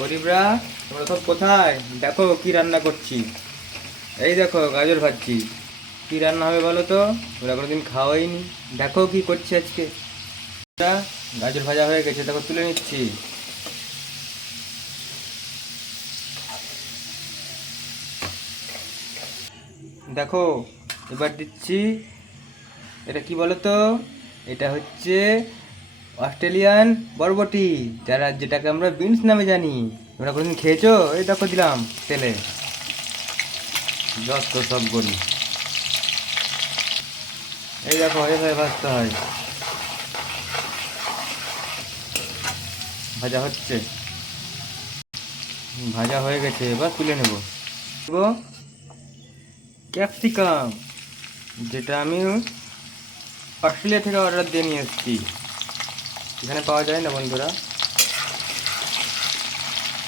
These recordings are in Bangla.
গরিবরা, তোমরা সব কোথায়? দেখো কি রান্না করছি। এই দেখো গাজর ভাজছি। কি রান্না হবে বলো তো? তোমরা কোনোদিন খাওয়াইনি। দেখো কি করছি আজকে। গাজর ভাজা হয়ে গেছে, দেখো তুলে নিচ্ছি। দেখো, এবার দিচ্ছি। এটা কি বলো তো? এটা হচ্ছে অস্ট্রেলিয়ান বরবটি, যেটাকে আমরা বিনস নামে জানি। তোমরা কোনোদিন খেয়েছো? এই দেখো দিলাম তেলে। যত সব করি। এই দেখো এভাবে ভাজতে হয়। ভাজা হচ্ছে, ভাজা হয়ে গেছে, এবার তুলে নেব। নেব ক্যাপসিকাম, যেটা আমি অস্ট্রেলিয়া থেকে অর্ডার দিয়ে নিয়ে এসেছি। এখানে পাওয়া যায় না বন্ধুরা।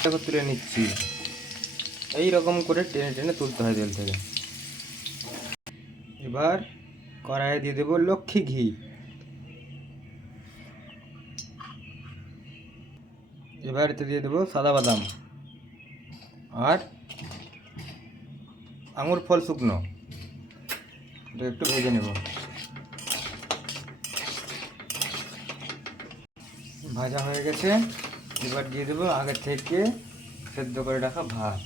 দেখো তুলে নিচ্ছি। এই রকম করে টেনে টেনে তুলতে হয় তেল থেকে। এবার কড়াইয়ে দিয়ে দেবো লক্ষ্মী ঘি। এবার এতে দিয়ে দেবো সাদা বাদাম আর আঙুর ফল শুকনো। এটা একটু ভেজে নেব। ভাজা হয়ে গেছে, এবার দিয়ে দেবো আগে থেকে সেদ্ধ করে রাখা ভাত।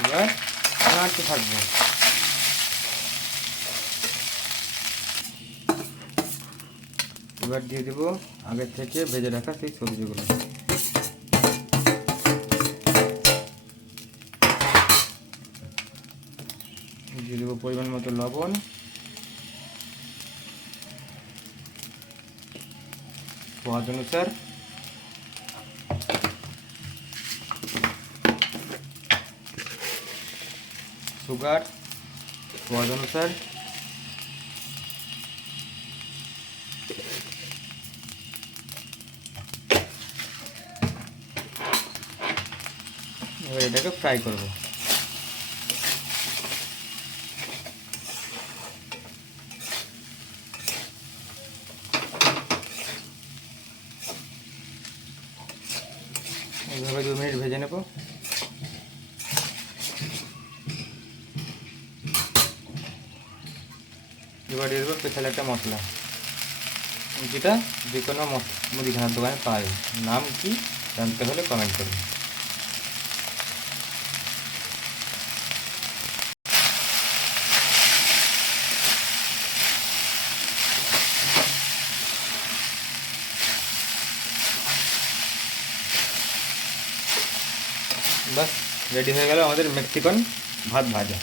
এবার নাড়তে থাকবো। এবার দিয়ে দেবো আগে থেকে ভেজে রাখা সেই সবজিগুলো। দিয়ে দেবো পরিমাণ মতো লবণ, স্বাদ অনুসার সুগার, স্বাদ অনুসার। এবার এটাকে ফ্রাই করবো। এইভাবে 2 মিনিট ভেজে নেব। এবার দিয়ে দেবো স্পেশাল একটা মশলা, যেটা যে কোনো মুদিখানার দোকানে পাই। নাম কি জানতে হলে কমেন্ট করুন। বাস রেডি হয়ে গেল আমাদের মেক্সিকান ভাত ভাজা।